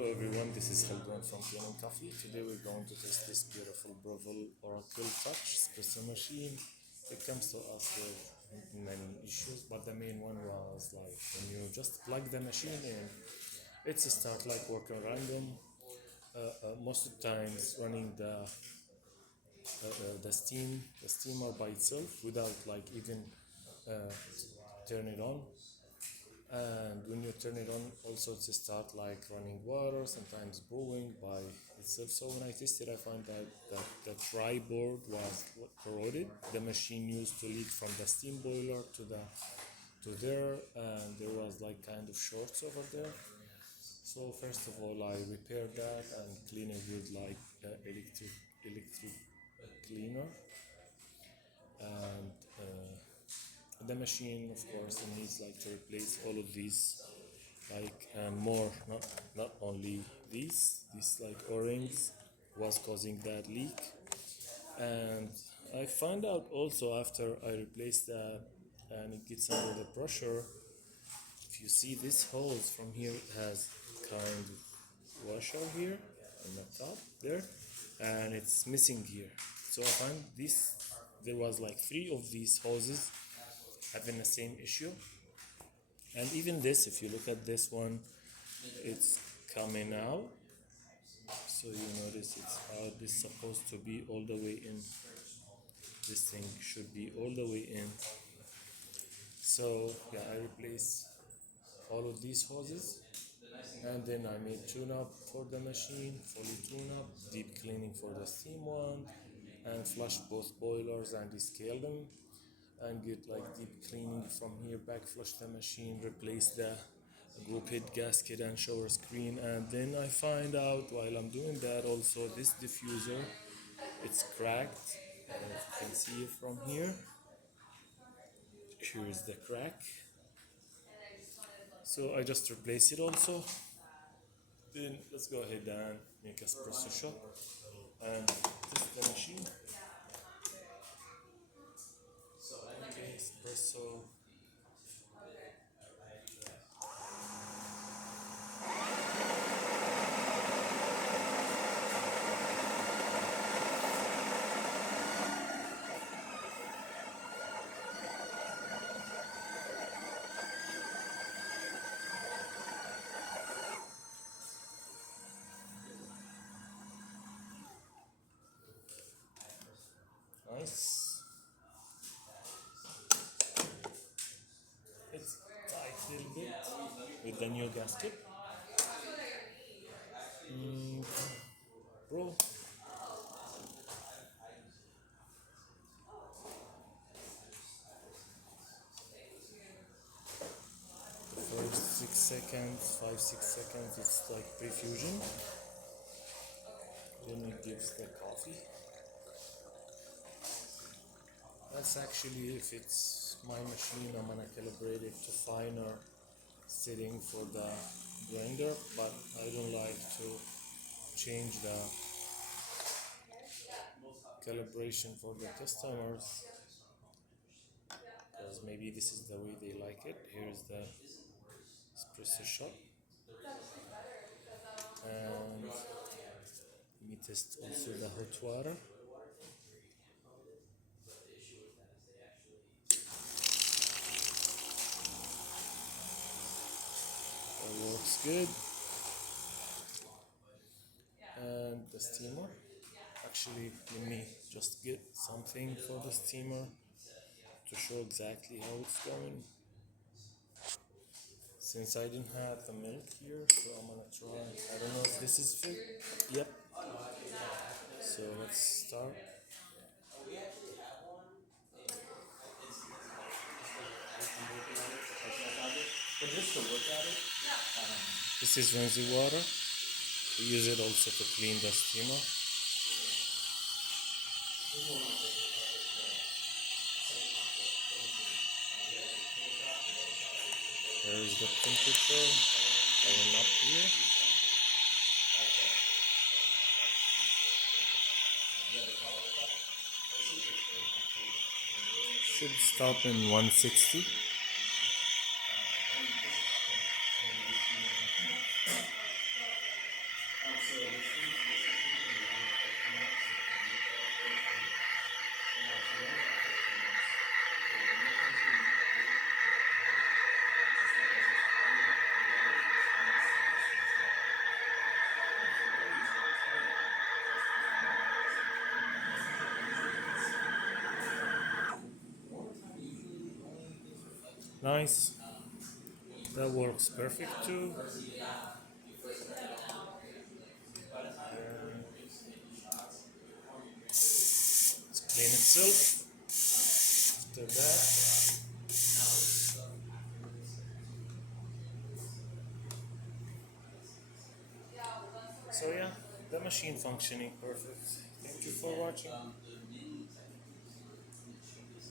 Hello everyone, this is Helgan from Kanen Coffee. Today we're going to test this beautiful Breville Oracle Touch espresso machine. It comes to us with many issues, but the main one was like when you just plug the machine in, it's start like working random. Most of the times running the steamer by itself without like even uh, turn it on. And when you turn it on, also to start like running water, sometimes brewing by itself. So when I tested, I found out that the tri-board was corroded. The machine used to leak from the steam boiler to there, and there was like kind of shorts over there. So first of all, I repaired that and cleaned it with like electric cleaner, and the machine, of course, it needs like to replace all of these like and more, not only these like o-rings was causing that leak. And I found out also after I replaced that and it gets under the pressure, if you see this hose from here, it has kind of washer here on the top there, and it's missing here. So I found this, there was like 3 of these hoses having the same issue. And even this, if you look at this one, it's coming out. So you notice it's out. This is supposed to be all the way in. This thing should be all the way in. So yeah, I replaced all of these hoses, and then I made tune-up for the machine, fully tune-up, deep cleaning for the steam one, and flushed both boilers and descaled them, and get like deep cleaning from here, back flush the machine, replace the group head gasket and shower screen. And then I find out while I'm doing that also this diffuser, it's cracked. And if you can see it from here, here's the crack. So I just replace it also. Then let's go ahead and make espresso shot and test the machine. Okay, espresso. Nice. It's tight a little bit with the new gasket. Bro, the first 6 seconds, 5, 6 seconds, it's like pre-fusion. Then it gives the coffee. That's actually, if it's my machine, I'm gonna calibrate it to finer setting for the grinder, but I don't like to change the calibration for the customers because maybe this is the way they like it. Here's the espresso shot, and let me test also the hot water. It works good. And the steamer, actually let me just get something for the steamer to show exactly how it's going. Since I didn't have the milk here, so I'm gonna try. I don't know if this is fit. Yep. So let's start. This is rinsing water. We use it also to clean the steamer. There is the temperature going up here. Should stop in 160. Nice. That works perfect too. It's clean itself. After that, so yeah, the machine functioning perfect. Thank you for watching.